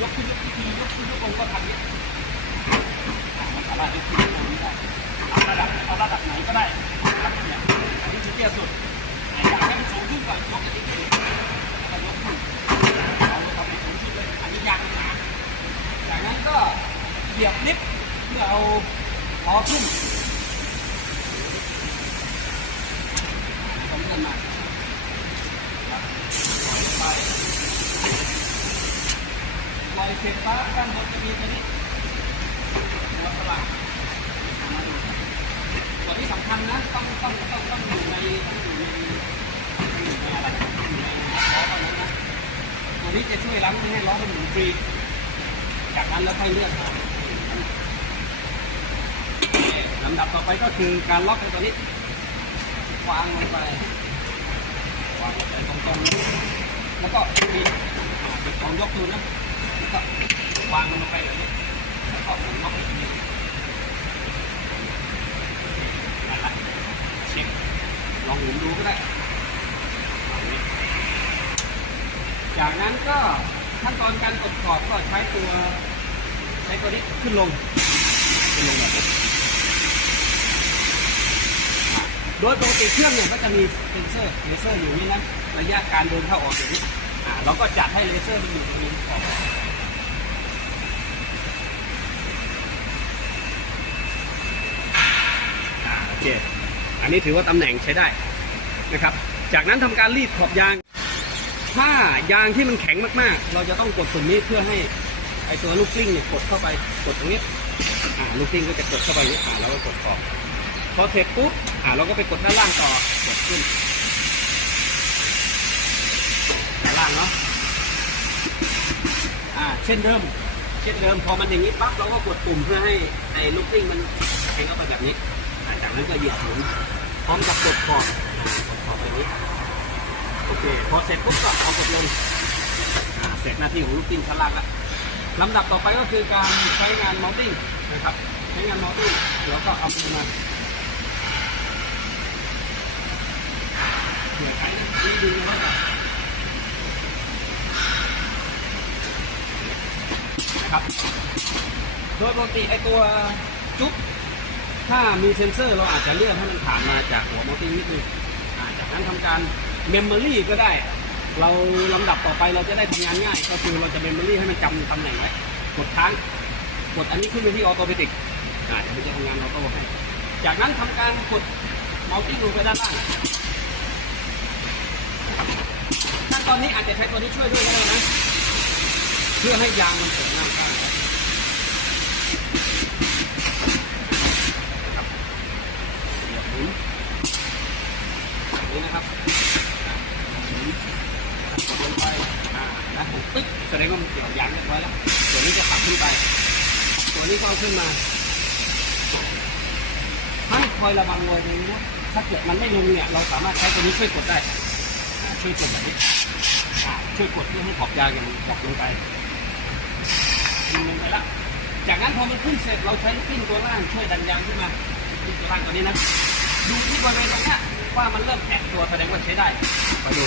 ยกขึ้นยกทียกขึ้นยกลงก็ทำนี้อ่ามันสามารถยกขึ้นยกลงนี้ได้เอาระดับเอาระดับไหนก็ได้ครับเนี่ยอันนี้คือเตี้ยสุดอยากให้มันสูงขึ้นก่อนยกอันนี้ขึ้นแล้วก็ยกขึ้นเอาลงเอาไปสูงขึ้นเลยอันนี้ยางมันหนาจากนั้นก็เหยียบลิฟต์เพื่อเอาล้อขึ้นผมขึ้นมาครับปล่อยลงไป ปล่อย เสร็จปั๊บด้านบนจะมีตัวนี้หัวสลักเอามาดูตัวนี้สำคัญนะต้องต้องต้องต้องอยู่ในต้องอยู่ในต้อยู่ในอะไรอยู่ในล้อเท่านั้นนะตัวนี้จะช่วยล้างไม่ให้ล้อมันหมุนฟรีจากนั้นแล้วค่อยเลื่อนมาโอเคลำดับต่อไปก็คือการล็อกในตัวนี้วางลงไปวางลงไปตรงๆแล้วก็บิดอ่าบิดของยกตัวนะ ก็วางมันลงไปแบบนี้แล้วก็หมุนล็อกอีกทีนั่นแหละเช็คลองหมุนดูก็ได้ จากนั้นก็ขั้นตอนการกดขอบก็ใช้ตัวใช้ตัวนี้ขึ้นลงขึ้นลงแบบนี้โดยปกติเครื่องเนี่ยก็จะมีเซนเซอร์เลเซอร์อยู่นี่นะระยะการเดินเข้าออกอย่างนี้เราก็จัดให้เลเซอร์มันอยู่ตรงนี้ออ่าโอ เค อันนี้ถือว่าตำแหน่งใช้ได้นะครับ จากนั้นทำการรีดขอบยาง ถ้ายางที่มันแข็งมากๆ เราจะต้องกดตรงนี้เพื่อให้ไอตัวลูกกลิ้งเนี่ยกดเข้าไปกดตรงนี้อ่าลูกกลิ้งก็จะกดเข้าไปอ่างนี้อ่าแล้วก็กดขอบพอเสร็จปุ๊บอ่าเราก็ไปกดด้านล่างต่อกดขึ้นด้านล่างเนาะอ่าเช่นเดิมเช่นเดิมพอมันอย่างนี้ปั๊บเราก็กดปุ่มเพื่อให้ไอ้ลูกกลิ้งมันแทงเข้าไปแบบนี้ อ่าจากนั้นก็เหยียบหมุนพร้อมกับกดขอบกดขอบแบบนี้โอเคพอเสร็จปุ๊บก็เอากดลงเสร็จหน้าที่ของลูกกลิ้งชั้นล่างละลำดับต่อไปก็คือการใช้งานมอลติ้งนะครับใช้งานมอลติ้งแล้วก็เอามือมาเผื่อใช้ดีดึงไว้ก่อนนะครับ โดยปกติไอตัวจุ๊บ ถ้ามีเซนเซอร์เราอาจจะเลื่อนให้มันผ่านมาจากหัวมอเตอร์นิดนึงอ่าจากนั้นทำการเมมโมรี่ก็ได้ เราลำดับต่อไปเราจะได้ทำงานง่าย ก็คือเราจะเมมโมรี่ให้มันจำตำแหน่งไว้ กดค้าง กดอันนี้ขึ้นไปที่ออโตเมติกอ่าเดี๋ยวมันจะทำงานออโต้ให้ จากนั้นทำการกดเมาส์ติ้งลงไปด้านล่างขั้นตอนนี้อาจจะใช้ตัวนี้ช่วยด้วยก็ได้นะ เพื่อให้ยางมันเปิดหน้าข้างนะครับเหยียบหมุนแบบนี้นะครับอะหมุนกดลงไปอ่าแล้วผมปึ๊กแสดงว่ามันเกี่ยวยางเรียบร้อยแล้วตัวนี้จะขับขึ้นไป ตัว นี้ก็เอาขึ้นมาให้คอยระวังไว้ตรงนี้นะถ้าเกิดมันไม่ลงเนี่ย เราสามารถใช้ตัวนี้ช่วยกดได้อ่าช่วยกดแบบนี้ช่วยกดเพื่อให้ขอบยางเนี่ยมันจับลงไปลงไปละจากนั้นพอมันขึ้นเสร็จเราใช้ลูกปิ้งตัวล่างช่วยดันยางขึ้นมาลูกปิ้งตัวล่างตัวนี้นะ ดูที่บริเวณตรงนี้ว่ามันเริ่มแอนตัวแสดงว่าใช้ได้ไปดู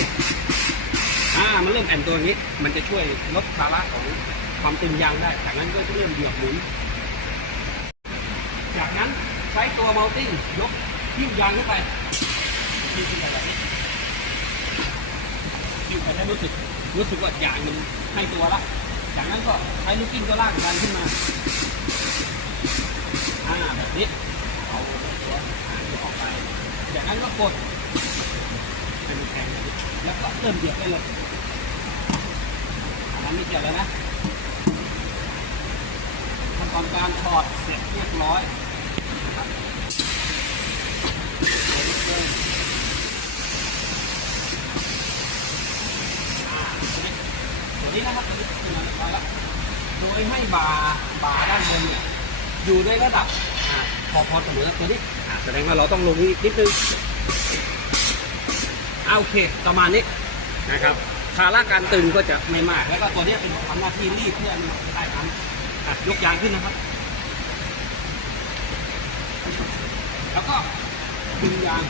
อ่ามันเริ่มแอนตัวนี้ มันจะช่วยลดภาระของความตึงยางได้จากนั้นก็จะเริ่มเหยียบหมุน จากนั้นใช้ตัวเมาติ้งยกทิ้งยางขึ้นไปทิ้งขึ้นไปแบบนี้ทิ้งไปให้รู้สึกรู้สึกว่ายางมันให้ตัวละ จากนั้นก็ใช้ลูกกิ้งตัวล่างดันขึ้นมาอ่าแบบนี้เอาตัวอ่าออกไป จากนั้นก็กดให้มันแข็งแล้วก็เริ่มเหยียบได้เลยอันนั้นไม่เกี่ยวเลยนะขั้นตอนการถอดเสร็จเรียบร้อยนะครับเดี๋ยวนิดนึงอ่า ตัวนี้นี้นะครับตัวนี้ขึ้นมาเรียบร้อยแล้วโดยให้บาบาด้านบนเนี่ยอยู่ในระดับอ่าพอพอเสมอกับตัวนี้อ่าแสดงว่าเราต้องลงนิดนึงอ่าโอเคประมาณนี้นะครับภาระการตึงก็จะไม่มาก แล้วก็ตัวนี้เป็นทำหน้าที่รีดเพื่อให้มันได้น้ำอะยกยางขึ้นนะครับ แล้วก็ ดึงยาง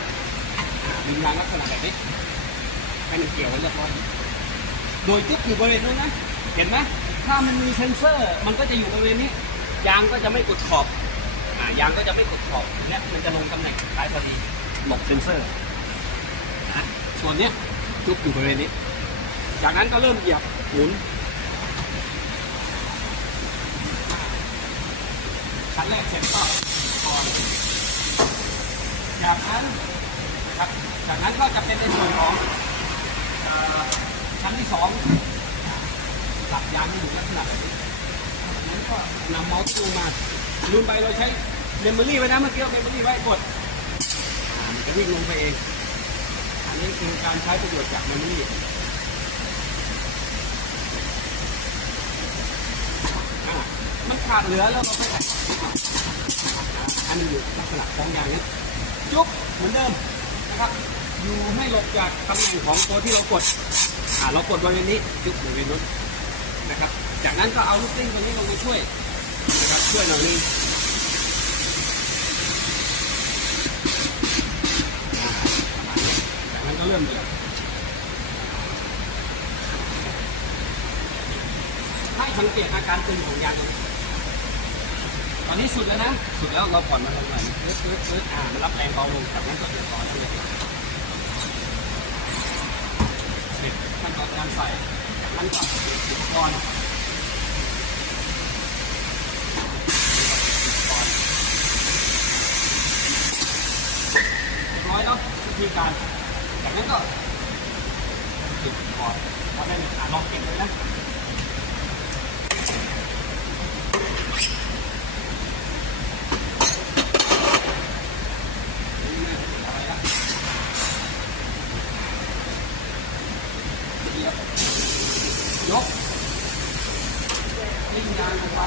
ดึงยางลักษณะแบบนี้ให้มันเกี่ยวไว้เรียบร้อยโดยจุ๊บอยู่บริเวณนู้นนะ เห็นไหมถ้ามันมีเซ็นเซอร์ มันก็จะอยู่บริเวณนี้ ยางก็จะไม่กดขอบอ่ายางก็จะไม่กดขอบเนี่ยมันจะลงตำแหน่งสุดท้ายพอดีหลบเซ็นเซอร์นะส่วนเนี้ยจุบอยู่บริเวณนี้ จากนั้นก็เริ่มเหยียบหมุนชั้นแรกเสร็จก็ก่อน จากนั้นครับจากนั้นก็จะเป็นในส่วนของชั้นที่สองหลับยางให้อยู่ลักษณะแบบนี้จากนั้นก็นำเมาส์ลงมาลืมไปเราใช้เมมโมรี่ไว้นะเมื่อกี้เอาเมมโมรี่ไว้กดมันจะวิ่งลงไปเอง อันนี้คือการใช้ประโยชน์จากเมมโมรี่มันขาดเหลือแล้วเราไปใส่อ่อันนี้อยู่ลักษณะของยางนี้ จุ๊บเหมือนเดิมนะครับ อยู่ให้หลบจากตำแหน่งของตัวที่เรากดอ่าเรากดบริเวณนี้จุ๊บบริเวณนู้นนะครับ จากนั้นก็เอาลูกติ้งตัวนี้ลงมาช่วยนะครับช่วยหน่อยนึงนี้จากนั้นก็เริ่มเดือดให้สังเกตอาการตึงของยาง ตอนนี้สุดแล้วนะ สุดแล้วเราผ่อนมาลงหน่อยปึ๊ดปึ๊ดปึ๊ดอ่ามันรับแรงเบาลงจากนั้นก็เดือดต่อแล้วเลยเสร็จขั้นตอนการใส่จากนั้นก็อุปกรณ์อุปกรณ์น้อยแล้ววิธีการจากนั้นก็ติดคอร์ดทำได้ไหมอะลองเก็บเลยนะ ยกยิ่งยางลงไป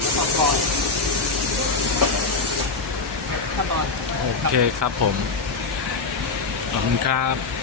แล้วก็ปล่อยขั้นตอน โอเคครับผม ขอบคุณครับ